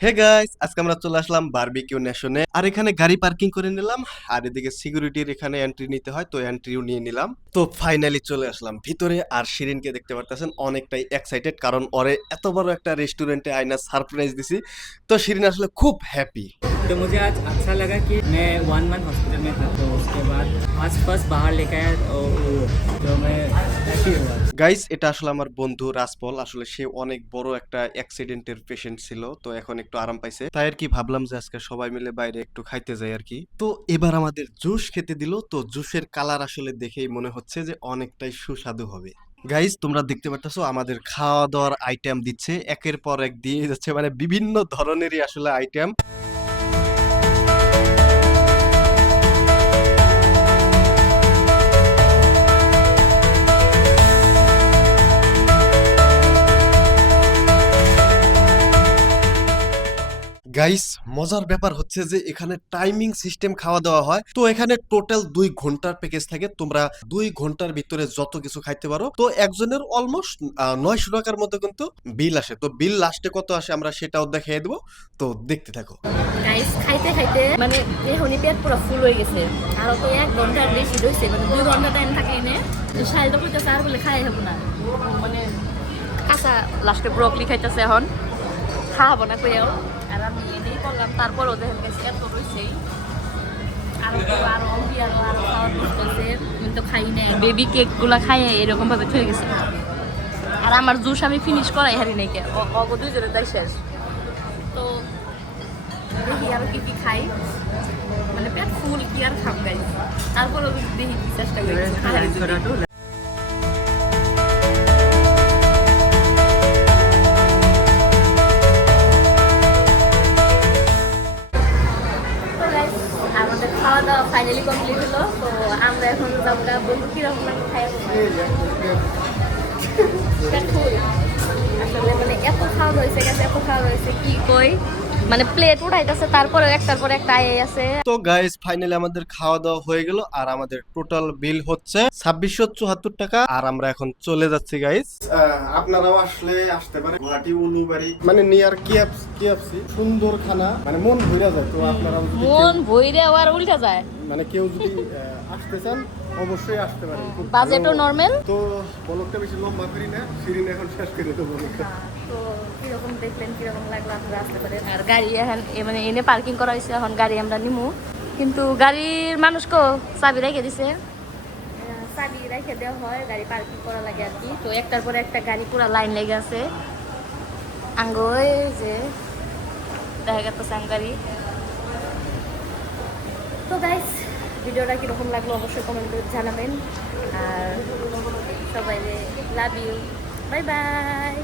Hey guys আজকে আমরা চলে আসলাম বারবিকিউ নেশনে আর এখানে গাড়ি পার্কিং করে নিলাম আর এদিকে সিকিউরিটির এখানে এন্ট্রি নিতে হয় তো এন্ট্রিও নিয়ে নিলাম তো ফাইনালি চলে আসলাম ভিতরে আর শিরিনকে দেখতে পারতেছেন অনেকটাই এক্সাইটেড কারণ ওরে এত বড় একটা রেস্টুরেন্টে আইনা সারপ্রাইজ দিছি তো শিরিন আসলে খুব হ্যাপি तो मुझे आज अच्छा लगा कि मैं वन मंथ हॉस्पिटल में था तो उसके बाद आज फर्स्ट बाहर लेके आया तो, तो मैं हैप्पी हुआ গাইস এটা আসলে আমার বন্ধু রাজপল। আসলে সে অনেক বড় একটা অ্যাক্সিডেন্টের পেশেন্ট ছিল, তো এখন একটু আরাম পাইছে। তাই আর কি ভাবলাম যে আজকে সবাই মিলে বাইরে একটু খাইতে যাই আর কি। তো এবার আমাদের জুস খেতে দিল, তো জুসের কালার আসলে দেখেই মনে হচ্ছে যে অনেকটাই সুস্বাদু হবে। গাইস তোমরা দেখতে পারতেছো আমাদের খাওয়া দাওয়ার আইটেম দিচ্ছে। একের পর এক দিয়ে যাচ্ছে মানে বিভিন্ন ধরনেরই আসলে আইটেম গাইস মজার ব্যাপার হচ্ছে যে এখানে টাইমিং সিস্টেম খাওয়া দাওয়া হয়। তো এখানে টোটাল দুই ঘণ্টার প্যাকেজ থাকে। তোমরা দুই ঘণ্টার ভিতরে যত কিছু খাইতে পারো। তো একজনের অলমোস্ট নয়শো টাকার মতো কিন্তু বিল আসে। তো বিল লাস্টে কত আসে আমরা সেটাও দেখিয়ে দেবো। তো দেখতে থাকো। গাইস খাইতে খাইতে মানে এখনই পেট পুরো ফুল হয়ে গেছে। আর তো এক ঘণ্টার বেশি রয়েছে মানে দুই ঘণ্টা টাইম থাকে এনে। আর বলে খাই হব না। মানে কাঁচা লাস্টে ব্রকলি খাইতেছে এখন। খাওয়াবো না কইয়াও আর আমি এনেই করলাম তারপরও দেখেন গেছে এত রয়েছেই আরও আরও অম্বি আরও আরও খাওয়ার বসতেছে কিন্তু খাই নাই। বেবি কেকগুলা খাই এরকম ভাবে থয়ে গেছে। আর আমার জুস আমি ফিনিশ করাই হারি নাই কে। অগ দুইজনের তাই শেষ। তো দেখি আর কি কি খাই। মানে পেট ফুল কি আর খাম গাই তারপরে দেখি চেষ্টা করি। ফাইনালি কমপ্লিট হলো, তো আমরা এখন যাব গা, বন্ধু, কীরকম খাই? আসলে মানে এত খাওয়া রয়েছে গেছে, এত খাওয়া রয়েছে কি কই? মানে প্লেট উঠাইতেছে তারপরে একটার পর একটা আয়ে আছে। তো গাইস ফাইনালি আমাদের খাওয়া দাওয়া হয়ে গেল আর আমাদের টোটাল বিল হচ্ছে ছাব্বিশশো চুয়াত্তর টাকা। আর আমরা এখন চলে যাচ্ছি গাইস আপনারাও আসলে আসতে পারেন। গুয়াহাটি উলুবাড়ি মানে নিয়ার কিএফসি কিএফসি সুন্দর খানা মানে মন ভরে যায় তো আপনারাও যদি মন ভইরে আবার উল্টা যায়। মানে কেউ যদি আসতে চান অবশ্যই আসতে পারেন। বাজেটও নর্মাল তো বলকটা বেশি লম্বা করি না সিরিন এখন শেষ করে দেবো তো কীরকম দেখলেন কীরকম লাগল আপনারা আসতে পারেন আর গাড়ি এখন মানে এনে পার্কিং করা হয়েছে এখন গাড়ি আমরা নিমু। কিন্তু গাড়ির মানুষকেও চাবি রেখে দিছে। চাবি রেখে দেওয়া হয় গাড়ি পার্কিং করা লাগে আর কি। তো একটার পরে একটা গাড়ি পুরো লাইন লেগে আছে। আঙ্গ যে দেখা গেছে গাড়ি। তো গাইস ভিডিওটা কীরকম লাগল অবশ্যই কমেন্ট করে জানাবেন। আর সবাই লাভ ইউ বাই বাই